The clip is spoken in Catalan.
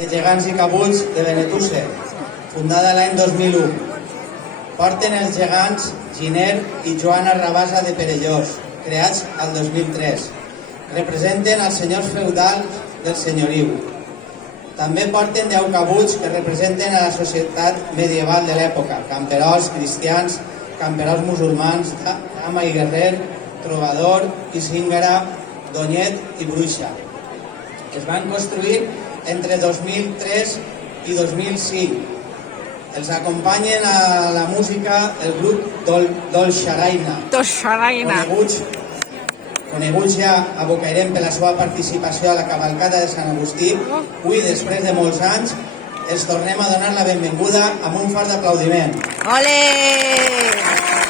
de Gegants i Cabuts de Benetússer, fundada l'any 2001. Porten els gegants Giner i Joana Rabassa de Perellós, creats al 2003. Representen els senyors feudals del senyoriu. També porten 10 cabuts que representen a la societat medieval de l'època, camperols cristians, camperols musulmans, dama i guerrer, trobador i cíngara, donyet i bruixa. Es van construir entre 2003 i 2005. Els acompanyen a la música el grup Dolçaraina. Coneguts ja a Bocairent per la seva participació a la cavalcada de Sant Agustí, avui, després de molts anys, els tornem a donar la benvinguda amb un fort aplaudiment. Ole!